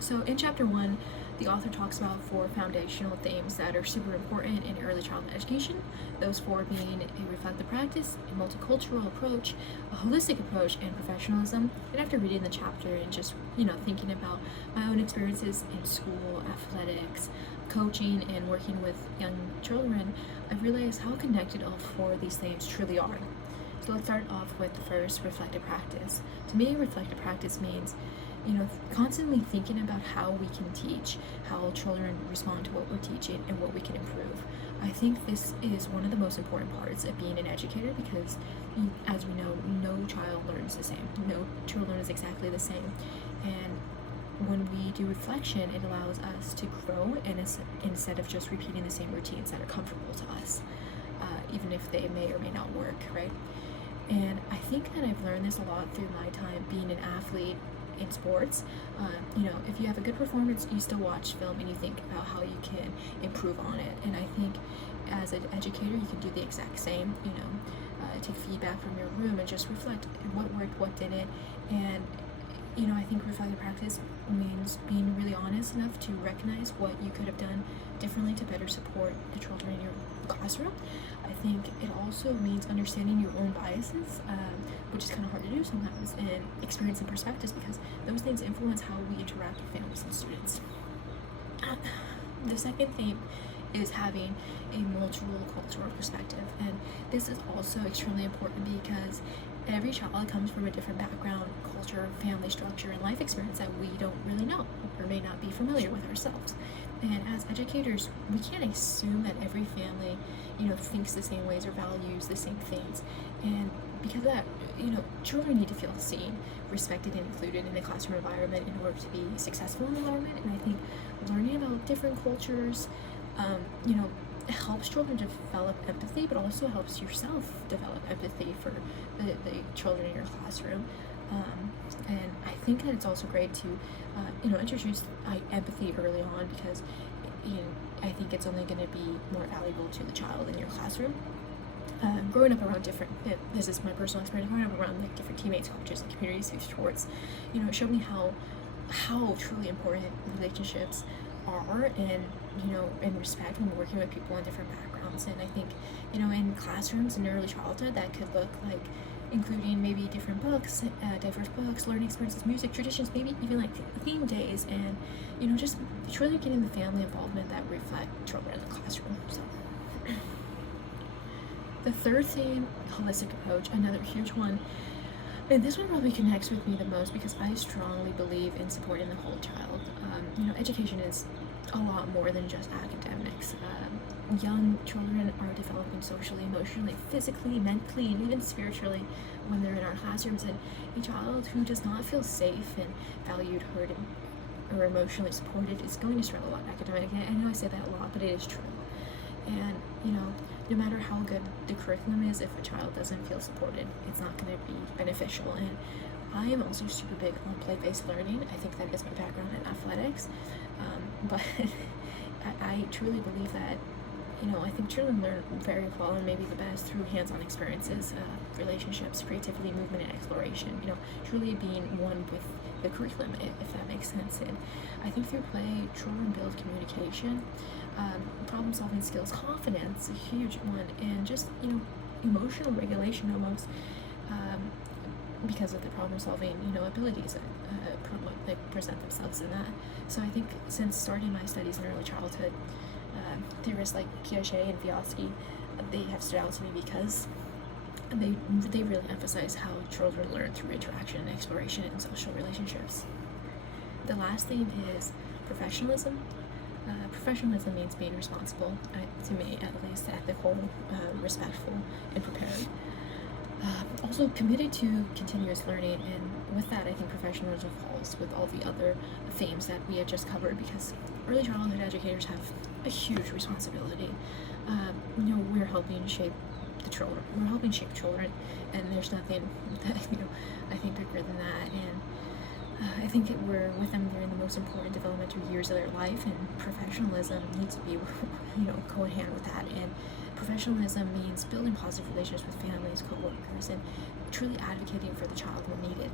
So in chapter 1, the author talks about 4 foundational themes that are super important in early childhood education. Those 4 being a reflective practice, a multicultural approach, a holistic approach, and professionalism. And after reading the chapter and just, thinking about my own experiences in school, athletics, coaching, and working with young children, I realized how connected all 4 of these themes truly are. So let's start off with the first, reflective practice. To me, reflective practice means constantly thinking about how we can teach, how children respond to what we're teaching, and what we can improve. I think this is one of the most important parts of being an educator because, as we know, no child learns the same. No child learns exactly the same. And when we do reflection, it allows us to grow and instead of just repeating the same routines that are comfortable to us, even if they may or may not work, right? And I think that I've learned this a lot through my time being an athlete in sports. If you have a good performance, you still watch film and you think about how you can improve on it. And I think as an educator, you can do the exact same. Take feedback from your room and just reflect what worked, what didn't. And I think reflective practice means being really honest enough to recognize what you could have done differently to better support the children in your classroom. I think it also means understanding your own biases, which is kind of hard to do sometimes, and experience and perspectives because those things influence how we interact with families and students. The second theme is having a multicultural perspective, and this is also extremely important because every child comes from a different background, culture, family structure, and life experience that we don't really know or may not be familiar with ourselves. And as educators, we can't assume that every family, thinks the same ways or values the same things. And because of that, children need to feel seen, respected, and included in a classroom environment in order to be successful in the environment. And I think learning about different cultures, it helps children develop empathy, but also helps yourself develop empathy for the children in your classroom. And I think that it's also great to, introduce empathy early on because, I think it's only going to be more valuable to the child in your classroom. Growing up around this is my personal experience, growing up around different teammates, coaches, and communities through sports, it showed me how truly important relationships are and respect when working with people in different backgrounds. And I think, in classrooms in early childhood, that could look like including maybe different books, diverse books, learning experiences, music, traditions, maybe even theme days, and just truly getting the family involvement that reflect children in the classroom. So the third theme, holistic approach, another huge one. And this one probably connects with me the most because I strongly believe in supporting the whole child. Education is a lot more than just academics. Young children are developing socially, emotionally, physically, mentally, and even spiritually when they're in our classrooms. And a child who does not feel safe and valued, heard, or emotionally supported is going to struggle a lot academically. I know I say that a lot, but it is true. And, no matter how good the curriculum is, if a child doesn't feel supported, it's not going to be beneficial. And I am also super big on play-based learning. I think that is my background in athletics. But I truly believe that, I think children learn very well and maybe the best through hands-on experiences, relationships, creativity, movement, and exploration. Truly being one with the curriculum, if that makes sense. And I think through play, children build communication, problem-solving skills, confidence, a huge one, and just, emotional regulation almost, because of the problem-solving, abilities that present themselves in that. So I think since starting my studies in early childhood, theorists like Piaget and Vygotsky, they have stood out to me because they really emphasize how children learn through interaction and exploration in social relationships. The last theme is professionalism. Professionalism means being responsible, to me at least, ethical, respectful, and prepared. Also committed to continuous learning, and with that I think professionalism falls with all the other themes that we had just covered because early childhood educators have a huge responsibility. We're helping shape the children. We're helping shape children, and there's nothing that I think bigger than that. And I think that we're with them during the most important developmental years of their life, and professionalism needs to be, go hand with that. And professionalism means building positive relationships with families, co-workers, and truly advocating for the child when needed.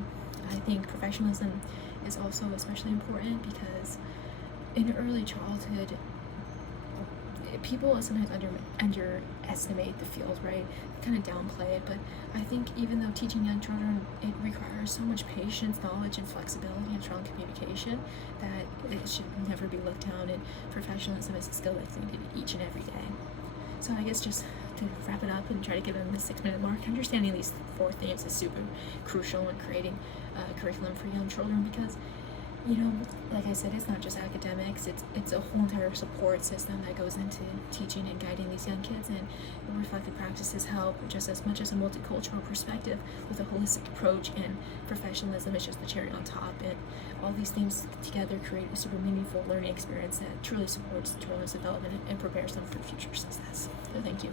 I think professionalism is also especially important because in early childhood, people sometimes underestimate the field, right? Kind of downplay it, but I think even though teaching young children, it requires so much patience, knowledge, and flexibility and strong communication that it should never be looked down, and professionalism is a skill that's needed each and every day. So I guess just to wrap it up and try to give them the 6-minute mark, understanding these 4 themes is super crucial in creating a curriculum for young children because, you know, like I said, it's not just academics, it's a whole entire support system that goes into teaching and guiding these young kids, and reflective practices help just as much as a multicultural perspective with a holistic approach, and professionalism is just the cherry on top, and all these things together create a super meaningful learning experience that truly supports children's development and prepares them for future success. So thank you.